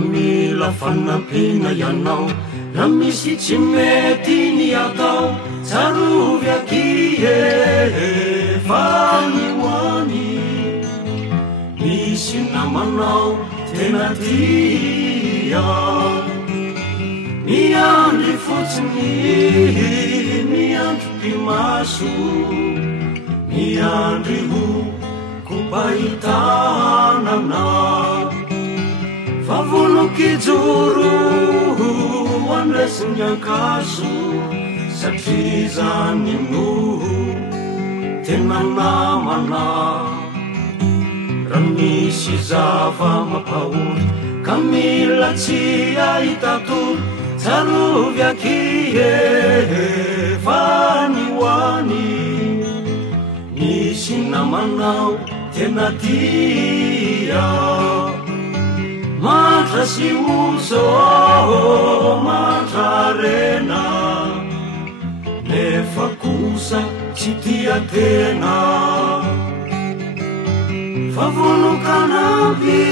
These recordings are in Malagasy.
mila fanampina ianao raha misy tsy mety ny atao tsarovy akie fa ny hoany misy namanao tena tia miandry fotsiny miandry mpimaso miandry ho kopahitanana favonokijoro andresiny ankazo satria zany no tena namana raha misy zava mampahory ka mila tsy ahitatory tsarovy akie fa ny hoany misy namanao tena tia mantra sy oso mantra rena nefa kosa tsy tia tena favonokanampy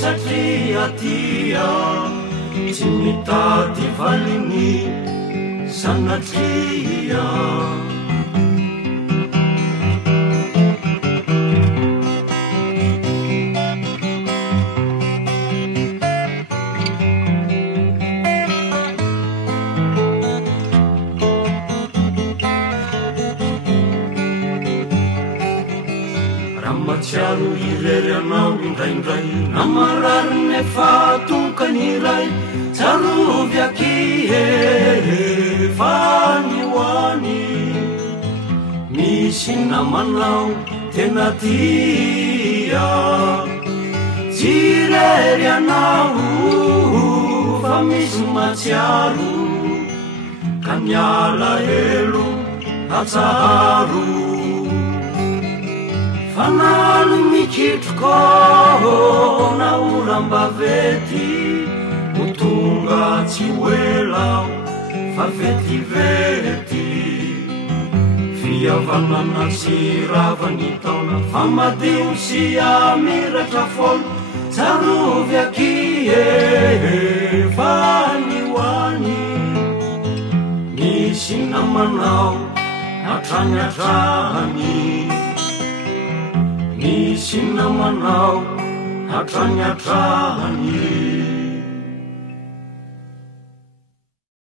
satria tia tsy mitady valiny sanatria matsiaro irery anao indraindray namarary nefa tokany iray tsarovy akie fa ny hoany misy namanao tena tia tsy irery anao fa misy matsiaro ka miala helo atsaharo fanalo mikitroko na orambavety ho tonga tsy hoelao fa vetivety fihavanana sy ravany taona fa madio sy amiratra foana tsarovy akie fa ny hoany misy namanao atragnatrahany misy namanao atragnatrahany